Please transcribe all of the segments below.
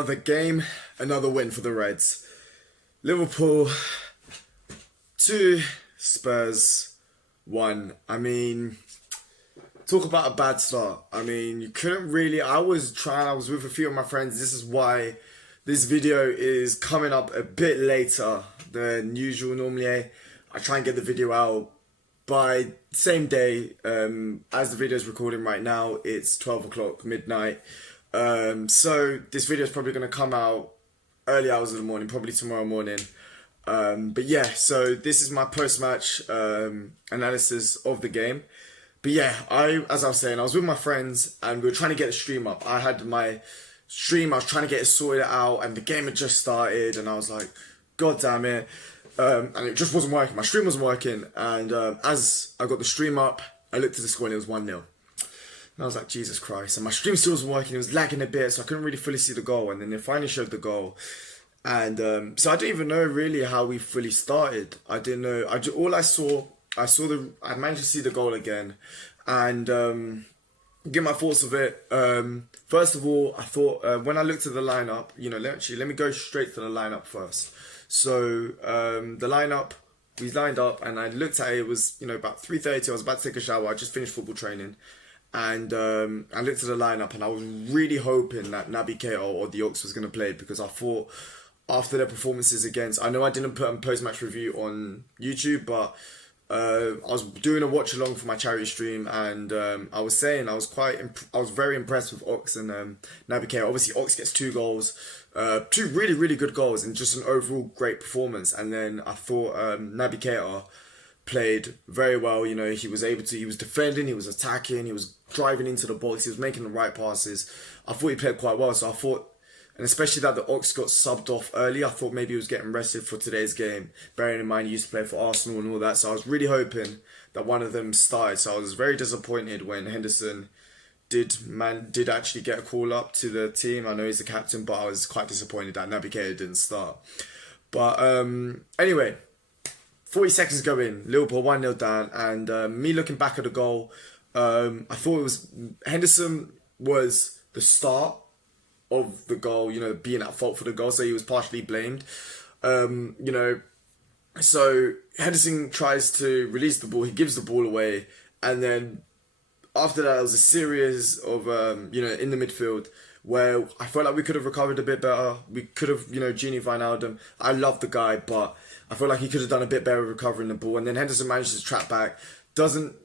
another game, another win for the Reds. Liverpool 2, Spurs 1. I mean, talk about a bad start. I mean, you couldn't really, I was with a few of my friends. This is why this video is coming up a bit later than usual. Normally, I try and get the video out by same day as the video is recording right now. It's 12 o'clock, midnight. So this video is probably going to come out early hours of the morning, probably tomorrow morning. But yeah, so this is my post-match analysis of the game. But yeah, as I was saying, I was with my friends and we were trying to get the stream up. I had my stream, I was trying to get it sorted out, and the game had just started, and I was like, God damn it. And it just wasn't working. My stream wasn't working. And as I got the stream up, I looked at the score and it was 1-0. And I was like, Jesus Christ. And my stream still wasn't working. It was lagging a bit, so I couldn't really fully see the goal. And then they finally showed the goal. And so I didn't even know really how we fully started. I didn't know. I managed to see the goal again. And get my thoughts of it. First of all, I thought when I looked at the lineup, let me go straight to the lineup first. So the lineup, we lined up, and I looked at it. It was about 3:30. I was about to take a shower. I just finished football training, and I looked at the lineup, and I was really hoping that Naby Keita or the Ox was going to play, because I thought after their performances against, I know I didn't put a post-match review on YouTube, but I was doing a watch along for my charity stream, and I was saying I was very impressed with Ox and Naby Keita. Obviously, Ox gets 2 goals, 2 really, really good goals, and just an overall great performance. And then I thought Naby Keita played very well. He was defending, he was attacking, he was driving into the box, he was making the right passes. I thought he played quite well, so I thought, and especially that the Ox got subbed off early, I thought maybe he was getting rested for today's game, bearing in mind he used to play for Arsenal and all that. So I was really hoping that one of them started. So I was very disappointed when Henderson did actually get a call up to the team. I know he's the captain, but I was quite disappointed that Naby Keita didn't start. But anyway, 40 seconds go in, Liverpool 1-0 down, and me looking back at the goal, I thought it was Henderson was the start of the goal, being at fault for the goal, so he was partially blamed. So Henderson tries to release the ball, he gives the ball away, and then after that, there was a series of, in the midfield where I felt like we could have recovered a bit better. We could have, Gini Wijnaldum. I love the guy, but I feel like he could have done a bit better recovering the ball. And then Henderson managed to track back. Doesn't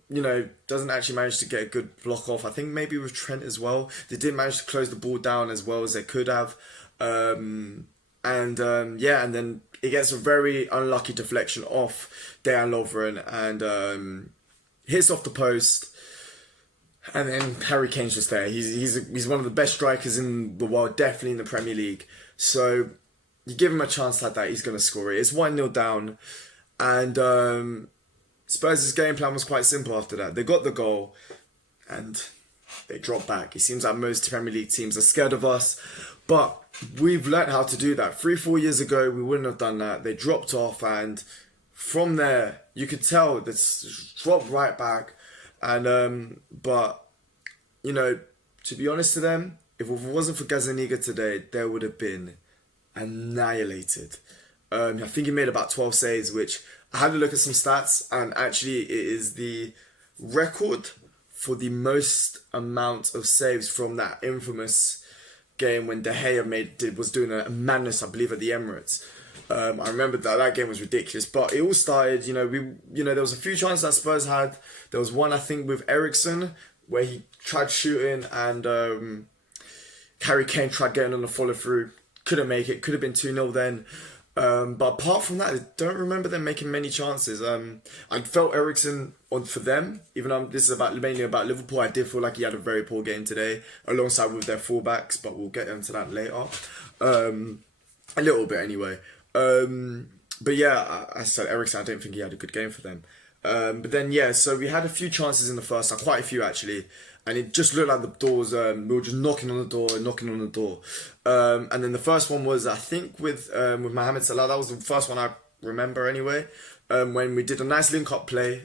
actually manage to get a good block off. I think maybe with Trent as well. They didn't manage to close the ball down as well as they could have. And then it gets a very unlucky deflection off Dejan Lovren and hits off the post. And then Harry Kane's just there. He's one of the best strikers in the world, definitely in the Premier League. So you give him a chance like that, he's going to score it. It's 1-0 down. And Spurs' game plan was quite simple after that. They got the goal and they dropped back. It seems like most Premier League teams are scared of us. But we've learnt how to do that. 3-4 years ago, we wouldn't have done that. They dropped off, and from there, you could tell that's dropped right back. And but to be honest to them, if it wasn't for Gazaniga today, they would have been annihilated. I think he made about 12 saves, which I had to look at some stats, and actually it is the record for the most amount of saves from that infamous game when De Gea was doing a madness, I believe, at the Emirates. I remember that game was ridiculous, but it all started, there was a few chances that Spurs had. There was one, I think, with Eriksen, where he tried shooting, and Harry Kane tried getting on the follow through. Couldn't make it. Could have been 2-0 then. But apart from that, I don't remember them making many chances. I felt Eriksen for them, even though this is mainly about Liverpool. I did feel like he had a very poor game today, alongside with their fullbacks, but we'll get into that later. A little bit anyway. But yeah, I said Eriksen, I don't think he had a good game for them. But then, so we had a few chances in the first half, quite a few actually, and it just looked like the doors, we were just knocking on the door. And then the first one was, I think, with Mohamed Salah. That was the first one I remember anyway, when we did a nice link-up play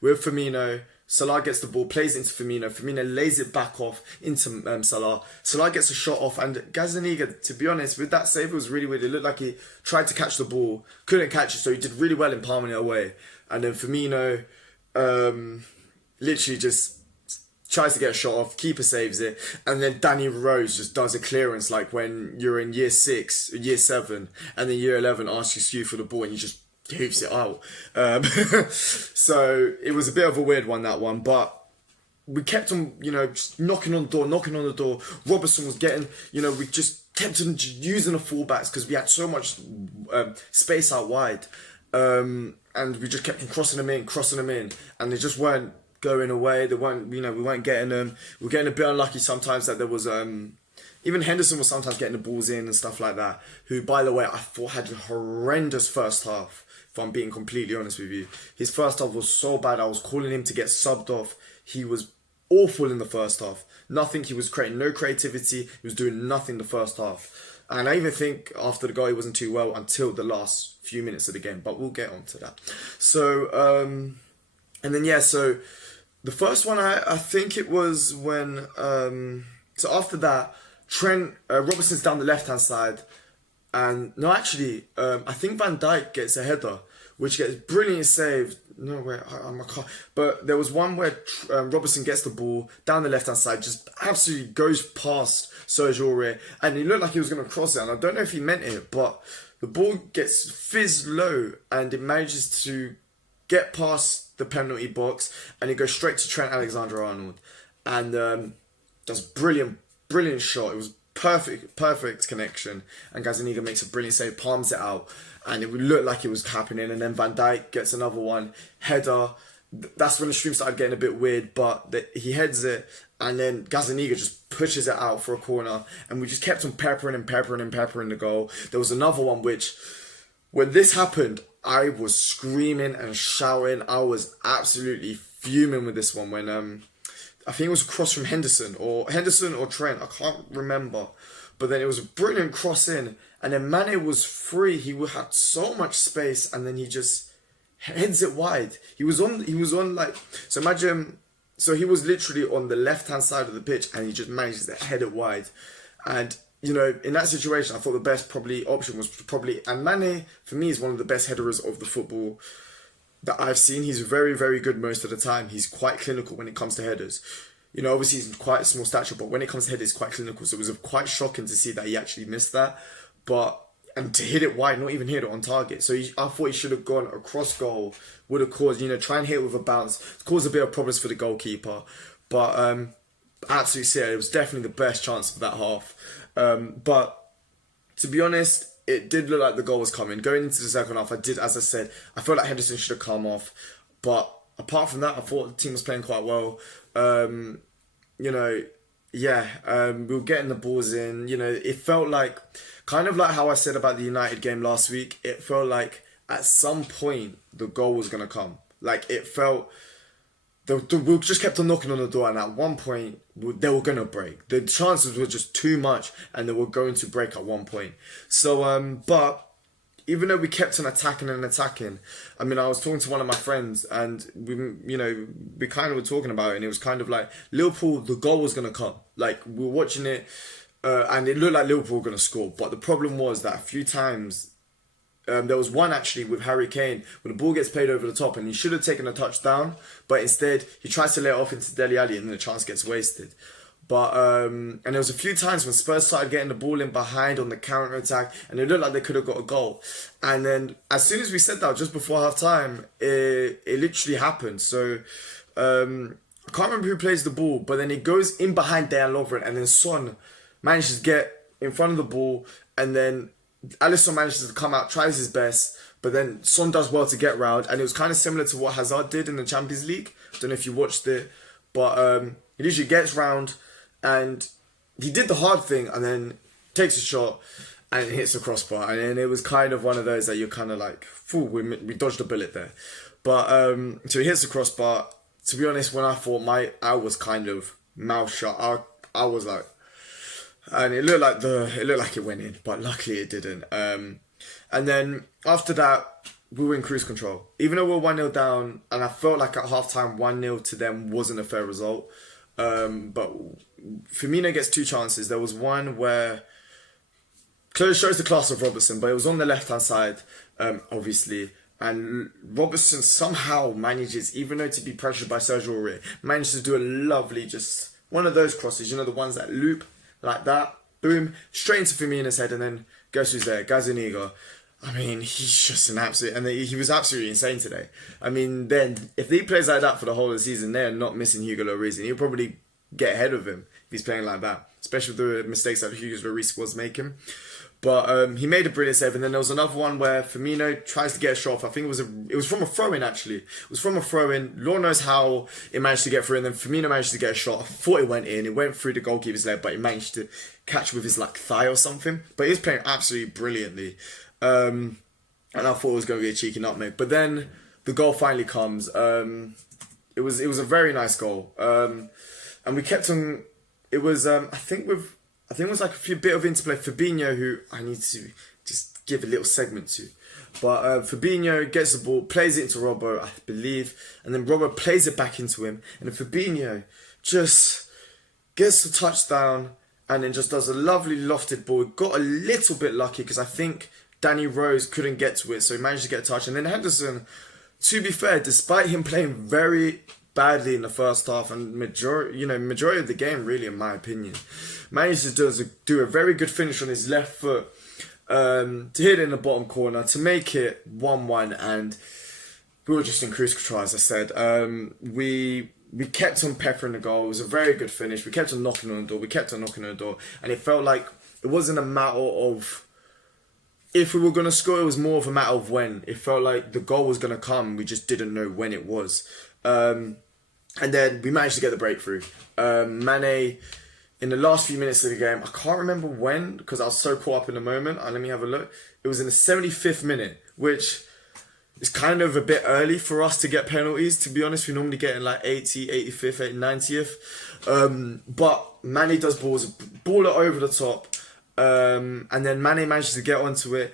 with Firmino, Salah gets the ball, plays it into Firmino. Firmino lays it back off into Salah. Salah gets a shot off, and Gazzaniga, to be honest, with that save, it was really weird. It looked like he tried to catch the ball, couldn't catch it, so he did really well in palming it away. And then Firmino literally just tries to get a shot off, keeper saves it, and then Danny Rose just does a clearance like when you're in year 6, year 7, and then year 11 asks you for the ball and you just hoops it out. So it was a bit of a weird one, that one, but we kept on, just knocking on the door. Robertson was getting, we just kept on using the fullbacks because we had so much space out wide. And we just kept on crossing them in, and they just weren't going away. They weren't, we weren't getting them. We were getting a bit unlucky sometimes that there was, even Henderson was sometimes getting the balls in and stuff like that, who, by the way, I thought had a horrendous first half. If I'm being completely honest with you, his first half was so bad. I was calling him to get subbed off. He was awful in the first half. Nothing. He was creating no creativity. He was doing nothing the first half. And I even think after the goal, he wasn't too well until the last few minutes of the game. But we'll get on to that. So, and then so the first one, I think it was when. So after that, Trent Robertson's down the left hand side. And no, actually, I think Van Dijk gets a header, which gets brilliantly saved. No, wait, I can't. But there was one where Robertson gets the ball down the left-hand side, just absolutely goes past Serge Aurier, and he looked like he was going to cross it. And I don't know if he meant it, but the ball gets fizzed low, and it manages to get past the penalty box, and it goes straight to Trent Alexander-Arnold. And does brilliant shot. It was perfect connection, and Gazzaniga makes a brilliant save, palms it out, and it would look like it was happening. And then Van Dijk gets another one, header. That's when the stream started getting a bit weird, but he heads it, and then Gazzaniga just pushes it out for a corner, and we just kept on peppering the goal. There was another one which, when this happened, I was screaming and shouting. I was absolutely fuming with this one when I think it was a cross from Henderson or Trent. I can't remember. But then it was a brilliant cross in. And then Mane was free. He had so much space. And then he just heads it wide. He was on so imagine, so he was literally on the left-hand side of the pitch. And he just managed to head it wide. And, in that situation, I thought the best option was and Mane, for me, is one of the best headers of the football that I've seen. He's very, very good most of the time. He's quite clinical when it comes to headers. Obviously he's quite a small stature, but when it comes to headers, he's quite clinical. So it was quite shocking to see that he actually missed that. And to hit it wide, not even hit it on target. So I thought he should have gone across goal, would have caused, try and hit it with a bounce, cause a bit of problems for the goalkeeper. But absolutely sick. It was definitely the best chance of that half. But to be honest, it did look like the goal was coming. Going into the second half, as I said, I felt like Henderson should have come off. But apart from that, I thought the team was playing quite well. We were getting the balls in. It felt like, kind of like how I said about the United game last week, it felt like at some point the goal was going to come. Like, it felt, we just kept on knocking on the door, and at one point they were going to break. The chances were just too much, and they were going to break at one point. So, but even though we kept on attacking, I mean, I was talking to one of my friends, and we kind of were talking about it, and it was kind of like, Liverpool, the goal was going to come. Like, we were watching it, and it looked like Liverpool were going to score. But the problem was that a few times, there was one actually with Harry Kane when the ball gets played over the top, and he should have taken a touchdown, but instead he tries to lay it off into Dele Alli, and then the chance gets wasted. But and there was a few times when Spurs started getting the ball in behind on the counter attack, and it looked like they could have got a goal. And then as soon as we said that, just before half time, it literally happened. So I can't remember who plays the ball, but then it goes in behind Dan Lovren, and then Son manages to get in front of the ball, and then Alisson manages to come out, tries his best, but then Son does well to get round, and it was kind of similar to what Hazard did in the Champions League. I don't know if you watched it, but he literally gets round, and he did the hard thing, and then takes a shot, and it hits the crossbar, and then it was kind of one of those that you're kind of like, "Phew, we dodged a bullet there." But so he hits the crossbar. To be honest, when I thought I was kind of mouth shut. I was like. And it looked like it went in, but luckily it didn't. And then after that, we were in cruise control. Even though we were 1-0 down, and I felt like at halftime 1-0 to them wasn't a fair result. But Firmino gets two chances. There was one where clearly shows the class of Robertson, but it was on the left-hand side, obviously. And Robertson somehow manages, even though to be pressured by Sergio Aurier, manages to do a lovely, just one of those crosses, the ones that loop like that. Boom, straight into Firmino's head, and then guess who's there? Gazaniga. I mean, he's just an absolute, and he was absolutely insane today. I mean, then if he plays like that for the whole of the season, they're not missing Hugo Lloris, and he'll probably get ahead of him if he's playing like that, especially with the mistakes that Hugo Lloris was making. But he made a brilliant save, and then there was another one where Firmino tries to get a shot off. I think it was from a throw-in, actually. It was from a throw-in. Lord knows how it managed to get through, and then Firmino managed to get a shot. I thought it went in. It went through the goalkeeper's leg, but he managed to catch with his thigh or something. But he was playing absolutely brilliantly. And I thought it was going to be a cheeky nutmeg. But then the goal finally comes. It was a very nice goal. And we kept on... It was, I think it was like a bit of interplay. Fabinho, who I need to just give a little segment to. But Fabinho gets the ball, plays it into Robbo, I believe. And then Robbo plays it back into him. And then Fabinho just gets the touchdown and then just does a lovely lofted ball. Got a little bit lucky because I think Danny Rose couldn't get to it. So he managed to get a touch. And then Henderson, to be fair, despite him playing very badly in the first half and majority of the game, really, in my opinion, managed to do a very good finish on his left foot to hit it in the bottom corner to make it 1-1, and we were just in cruise control, as I said. We kept on peppering the goal. It was a very good finish. We kept on knocking on the door. And it felt like it wasn't a matter of if we were going to score, it was more of a matter of when. It felt like the goal was going to come. We just didn't know when it was. And then we managed to get the breakthrough. Mane, in the last few minutes of the game, I can't remember when because I was so caught up in the moment. Let me have a look. It was in the 75th minute, which is kind of a bit early for us to get penalties, to be honest. We normally get in like 80, 85th, 90th. But Mane does ball it over the top. And then Mane manages to get onto it.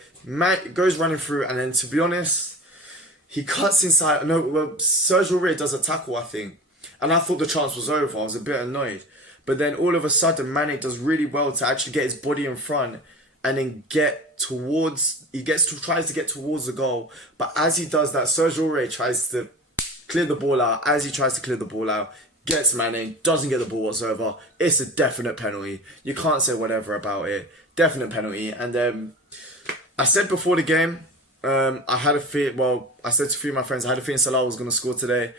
Goes running through, and then, to be honest, he cuts inside. No, well, Sergio Aurier does a tackle, I think. And I thought the chance was over. I was a bit annoyed. But then all of a sudden, Mane does really well to actually get his body in front and then tries to get towards the goal. But as he does that, Sergio Aurier tries to clear the ball out. As he tries to clear the ball out, gets Mane, doesn't get the ball whatsoever. It's a definite penalty. You can't say whatever about it. Definite penalty. And I said before the game, I had a feeling, I said to a few of my friends, I had a feeling Salah was going to score today.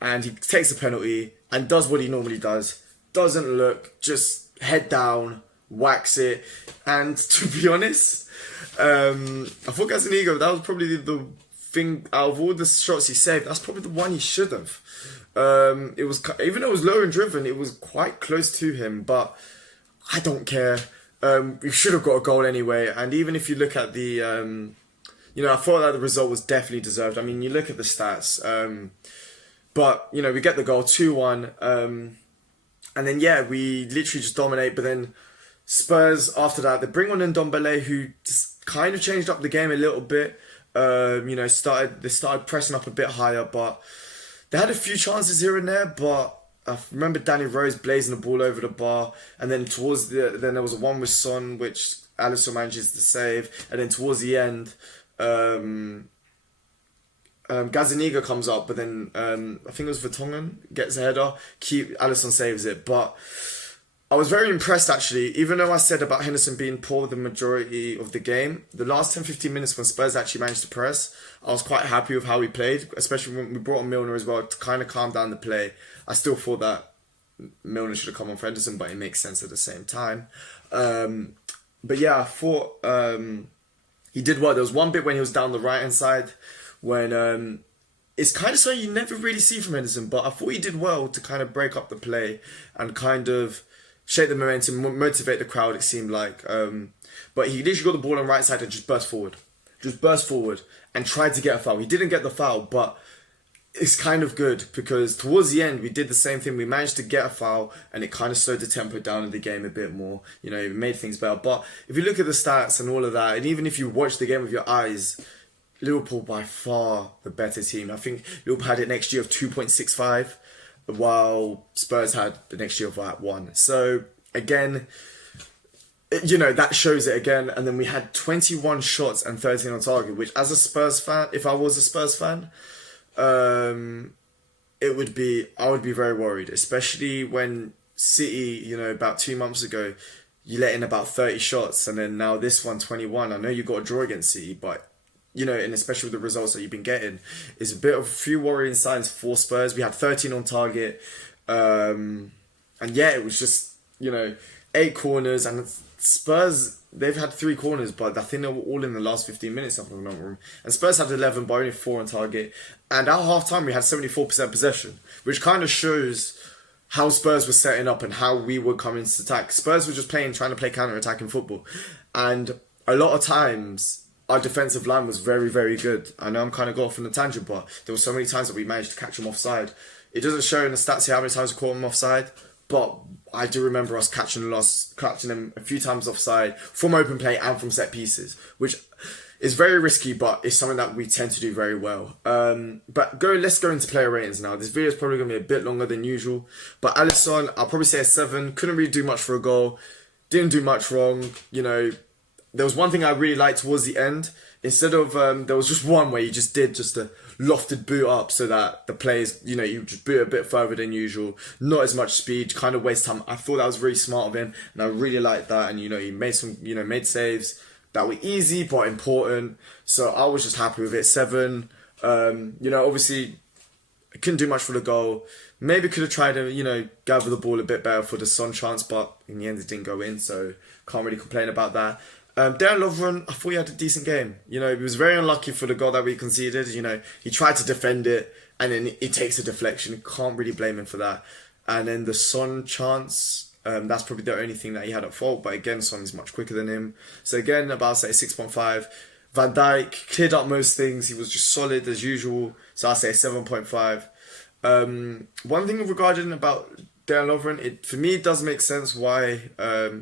And he takes a penalty and does what he normally does. Doesn't look, just head down, whacks it. And to be honest, I thought Gazaniga, that was probably the thing, out of all the shots he saved, that's probably the one he should have. It was, even though it was low and driven, it was quite close to him, but I don't care. We should have got a goal anyway. And even if you look at the, I thought that the result was definitely deserved. I mean, you look at the stats, but, we get the goal, 2-1. And then, we literally just dominate. But then Spurs, after that, they bring on Ndombele, who just kind of changed up the game a little bit. They started pressing up a bit higher, but they had a few chances here and there. But I remember Danny Rose blazing the ball over the bar. And then then there was a one with Son, which Alisson manages to save. And then towards the end, Gazaniga comes up, but then I think it was Vertonghen gets a header. Alisson saves it. But I was very impressed, actually. Even though I said about Henderson being poor the majority of the game, the last 10-15 minutes when Spurs actually managed to press, I was quite happy with how he played, especially when we brought on Milner as well to kind of calm down the play. I still thought that Milner should have come on for Henderson, but it makes sense at the same time. But I thought he did well. There was one bit when he was down the right-hand side when it's kind of something you never really see from Henderson, but I thought he did well to kind of break up the play and kind of shape the momentum, motivate the crowd, it seemed like. But he literally got the ball on the right side and just burst forward and tried to get a foul. He didn't get the foul, but it's kind of good because towards the end we did the same thing. We managed to get a foul and it kind of slowed the tempo down in the game a bit more. It made things better. But if you look at the stats and all of that, and even if you watch the game with your eyes, Liverpool by far the better team. I think Liverpool had an XG of 2.65, while Spurs had the next year of like 1. So again, that shows it again. And then we had 21 shots and 13 on target, which as a Spurs fan, if I was a Spurs fan, I would be very worried, especially when City, about 2 months ago, you let in about 30 shots, and then now this one, 21. I know you got a draw against City, but and especially with the results that you've been getting, it's a bit of a few worrying signs for Spurs. We had 13 on target, and yeah, it was just 8 corners, and Spurs, they've had 3 corners, but I think they were all in the last 15 minutes, if I'm not wrong. And Spurs had 11, but only 4 on target. And at half time, we had 74% possession, which kind of shows how Spurs were setting up and how we were coming to attack. Spurs were just trying to play counter-attacking football. And a lot of times, our defensive line was very, very good. I know I'm kind of going off on a tangent, but there were so many times that we managed to catch them offside. It doesn't show in the stats here how many times we caught them offside, but I do remember us catching them a few times offside from open play and from set pieces, which is very risky, but it's something that we tend to do very well. Let's go into player ratings now. This video is probably going to be a bit longer than usual, but Alisson, I'll probably say a 7. Couldn't really do much for a goal. Didn't do much wrong. There was one thing I really liked towards the end. Instead of, there was just one where you just did just a lofted boot up so that the players, you just boot a bit further than usual. Not as much speed, kind of waste time. I thought that was really smart of him, and I really liked that. And, he made some, made saves that were easy but important. So I was just happy with it. 7. Obviously, I couldn't do much for the goal. Maybe could have tried to, gather the ball a bit better for the Son chance, but in the end it didn't go in, so can't really complain about that. Darren Lovren, I thought he had a decent game. He was very unlucky for the goal that we conceded. He tried to defend it, and then it takes a deflection. Can't really blame him for that. And then the Son chance, that's probably the only thing that he had at fault. But again, Son is much quicker than him. So again, about say 6.5. Van Dijk cleared up most things. He was just solid as usual. So I'll say 7.5. One thing regarding about Darren Lovren, for me, it does make sense why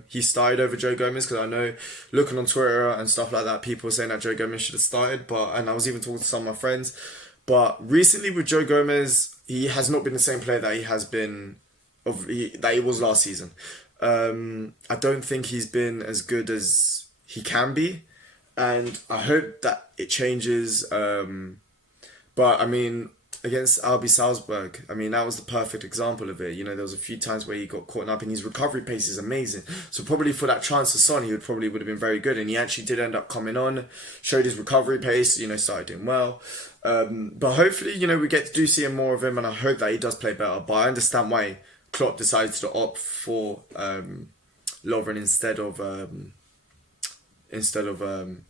he started over Joe Gomez, because I know, looking on Twitter and stuff like that, people were saying that Joe Gomez should have started, and I was even talking to some of my friends. But recently with Joe Gomez, he has not been the same player that he has been, that he was last season. I don't think he's been as good as he can be, and I hope that it changes. But I mean, against RB Salzburg, that was the perfect example of it. There was a few times where he got caught up, and his recovery pace is amazing. So probably for that chance to Son, he would have been very good, and he actually did end up coming on, showed his recovery pace, started doing well. But hopefully, we get to do see more of him, and I hope that he does play better. But I understand why Klopp decided to opt for Lovren instead of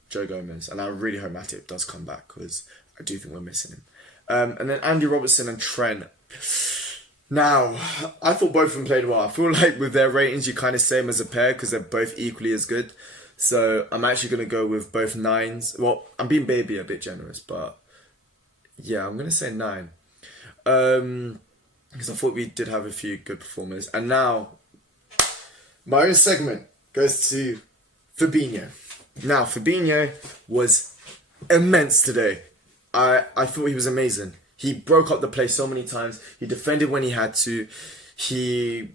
Joe Gomez, and I really hope Matip does come back, because I do think we're missing him. And then Andy Robertson and Trent. Now, I thought both of them played well. I feel like with their ratings, you kind of say them as a pair because they're both equally as good. So I'm actually going to go with both 9s. Well, I'm being a bit generous, but yeah, I'm going to say 9. Because I thought we did have a few good performers. And now, my own segment goes to Fabinho. Now, Fabinho was immense today. I thought he was amazing. He broke up the play so many times. He defended when he had to. He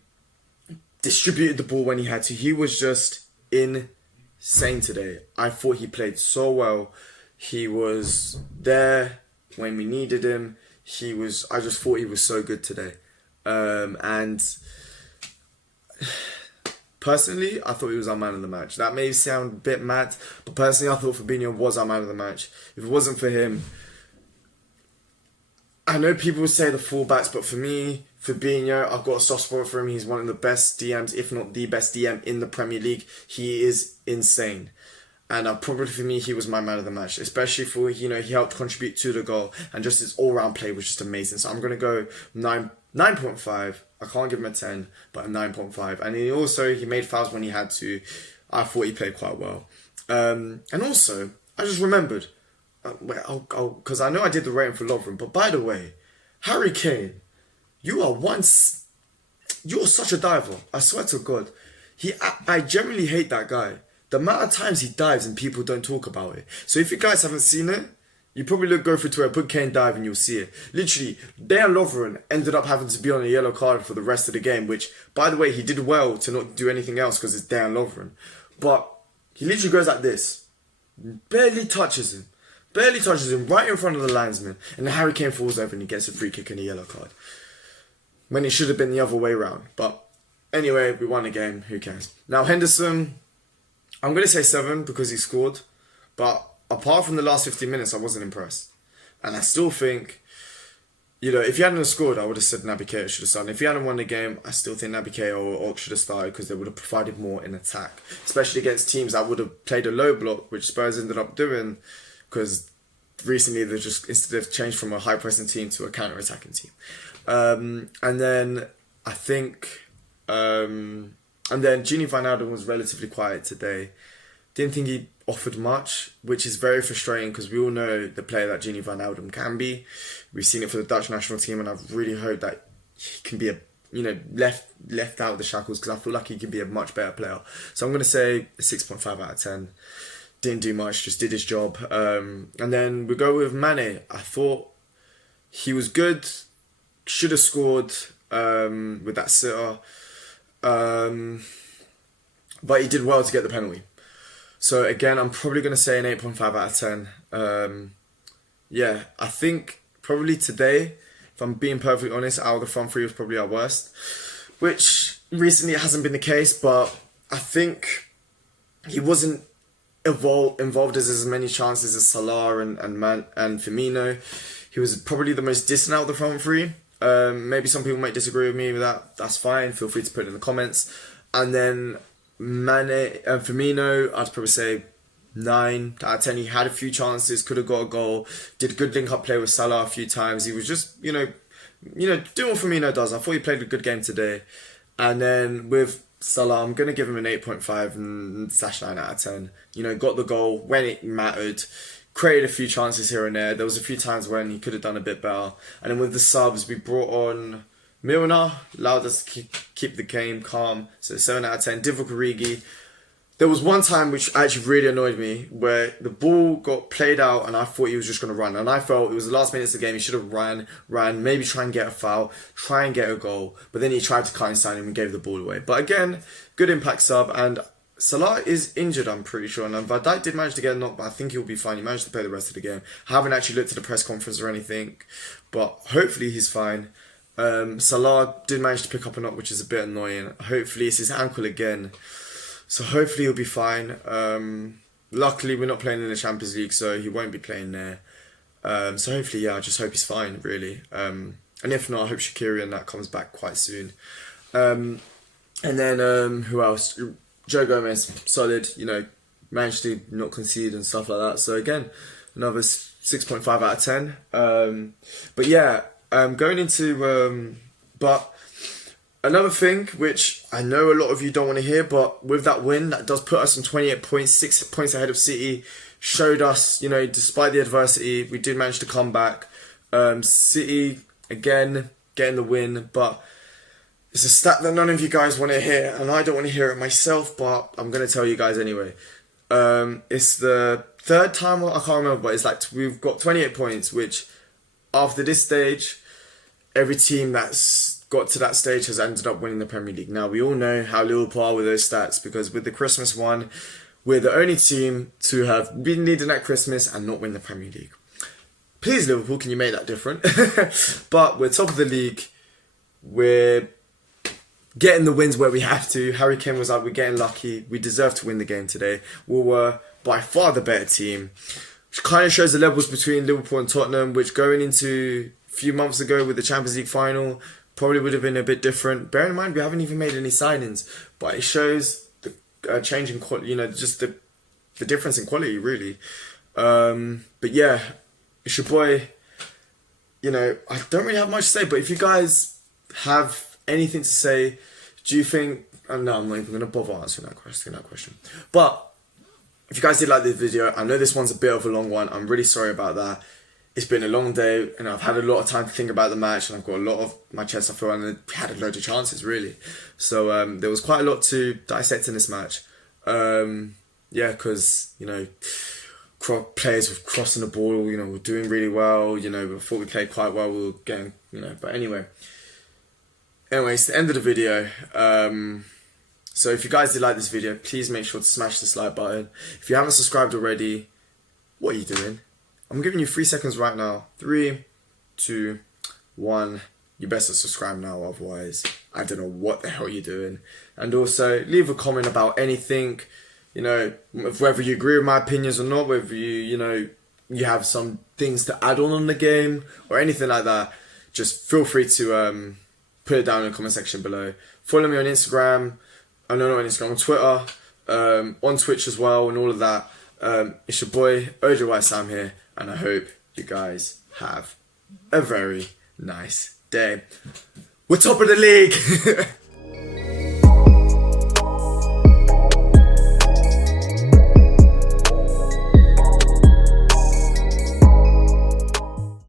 distributed the ball when he had to. He was just insane today. I thought he played so well. He was there when we needed him. I just thought he was so good today. And personally, I thought he was our man of the match. That may sound a bit mad, but personally, I thought Fabinho was our man of the match. If it wasn't for him, I know people would say the fullbacks, but for me, Fabinho, I've got a soft spot for him. He's one of the best DMs, if not the best DM in the Premier League. He is insane. And probably for me, he was my man of the match, especially for, he helped contribute to the goal, and just his all-round play was just amazing. So I'm going to go 9.5. I can't give him a 10, but a 9.5. And he made fouls when he had to. I thought he played quite well. And also, I just remembered, because I know I did the rating for Lovren, but by the way, Harry Kane, you are such a diver. I swear to God. I generally hate that guy. The amount of times he dives and people don't talk about it. So if you guys haven't seen it, You probably go through Twitter, put Kane dive, and you'll see it. Literally, Dan Lovren ended up having to be on a yellow card for the rest of the game, which, by the way, he did well to not do anything else because it's Dan Lovren. But he literally goes like this, barely touches him right in front of the linesman, and then Harry Kane falls over and he gets a free kick and a yellow card. When it should have been the other way round. But anyway, we won the game, who cares? Now Henderson, I'm going to say 7 because he scored, but apart from the last 15 minutes, I wasn't impressed. And I still think, if he hadn't scored, I would have said Naby Keita should have started. If he hadn't won the game, I still think Naby Keita or Ox should have started because they would have provided more in attack. Especially against teams that would have played a low block, which Spurs ended up doing because recently they just, instead of changed from a high-pressing team to a counter-attacking team. And then I think... and then Gini Wijnaldum was relatively quiet today. Didn't think he offered much, which is very frustrating because we all know the player that Gini Wijnaldum can be. We've seen it for the Dutch national team, and I really hope that he can be left out of the shackles because I feel like he can be a much better player. So I'm going to say a 6.5 out of 10. Didn't do much, just did his job. And then we go with Mane. I thought he was good, should have scored with that sitter. But he did well to get the penalty. So again, I'm probably going to say an 8.5 out of 10. I think probably today, if I'm being perfectly honest, out of the front three was probably our worst. Which recently it hasn't been the case, but I think he wasn't involved as many chances as Salah and Firmino. He was probably the most distant out of the front three. Maybe some people might disagree with me with that. That's fine. Feel free to put it in the comments. And then Mane and Firmino, I'd probably say 9 out of 10. He had a few chances, could have got a goal. Did a good link-up play with Salah a few times. He was just, doing what Firmino does. I thought he played a good game today. And then with Salah, I'm going to give him an 8.5 and /9 out of 10. Got the goal when it mattered. Created a few chances here and there. There was a few times when he could have done a bit better. And then with the subs, we brought on Milner, allowed us to keep the game calm. So 7 out of 10. Divock Origi. There was one time which actually really annoyed me where the ball got played out and I thought he was just going to run. And I felt it was the last minutes of the game. He should have ran, maybe try and get a foul, try and get a goal. But then he tried to cut inside him and gave the ball away. But again, good impact sub. And Salah is injured, I'm pretty sure. And Van Dijk did manage to get a knock, but I think he'll be fine. He managed to play the rest of the game. I haven't actually looked at the press conference or anything, but hopefully he's fine. Salah did manage to pick up a knock, which is a bit annoying. Hopefully it's his ankle again. So hopefully he'll be fine. Luckily we're not playing in the Champions League, so he won't be playing there. So hopefully, I just hope he's fine, really. And if not, I hope Shaqiri and that comes back quite soon. And then who else? Joe Gomez, solid, managed to not concede and stuff like that. So again, another 6.5 out of 10. But yeah, going into... but another thing, which I know a lot of you don't want to hear, but with that win, that does put us on 28 points, 6 points ahead of City. Showed us, despite the adversity, we did manage to come back. City, again, getting the win, but it's a stat that none of you guys want to hear, and I don't want to hear it myself, but I'm going to tell you guys anyway. It's the third time, I can't remember, but it's like we've got 28 points, which after this stage, every team that's got to that stage has ended up winning the Premier League. Now, we all know how Liverpool are with those stats, because with the Christmas one, we're the only team to have been leading at Christmas and not win the Premier League. Please, Liverpool, can you make that different? But we're top of the league. We're getting the wins where we have to. Harry Kane was like, we're getting lucky. We deserve to win the game today. We were by far the better team. Which kind of shows the levels between Liverpool and Tottenham, which going into a few months ago with the Champions League final probably would have been a bit different. Bear in mind, we haven't even made any signings. But it shows the change in quality, just the difference in quality, really. But yeah, it's your boy. I don't really have much to say, but if you guys have anything to say, do you think... no, I'm not even going to bother answering that question. But if you guys did like this video, I know this one's a bit of a long one. I'm really sorry about that. It's been a long day, and I've had a lot of time to think about the match, and I've got a lot of my chest, I feel, and I had a load of chances, really. So there was quite a lot to dissect in this match. Yeah, because, players were crossing the ball, you know, we're doing really well, you know, we thought we played quite well, we were getting, you know, but anyway, it's the end of the video. So if you guys did like this video, please make sure to smash the like button. If you haven't subscribed already, what are you doing? I'm giving you 3 seconds right now. 3, 2, 1. You better subscribe now, otherwise I don't know what the hell you're doing. And also leave a comment about anything, you know, whether you agree with my opinions or not, whether you know, you have some things to add on the game or anything like that. Just feel free to put it down in the comment section below. Follow me on Instagram. Oh, no, not on Instagram, on Twitter, on Twitch as well, and all of that. It's your boy, OJ Sam here, and I hope you guys have a very nice day. We're top of the league!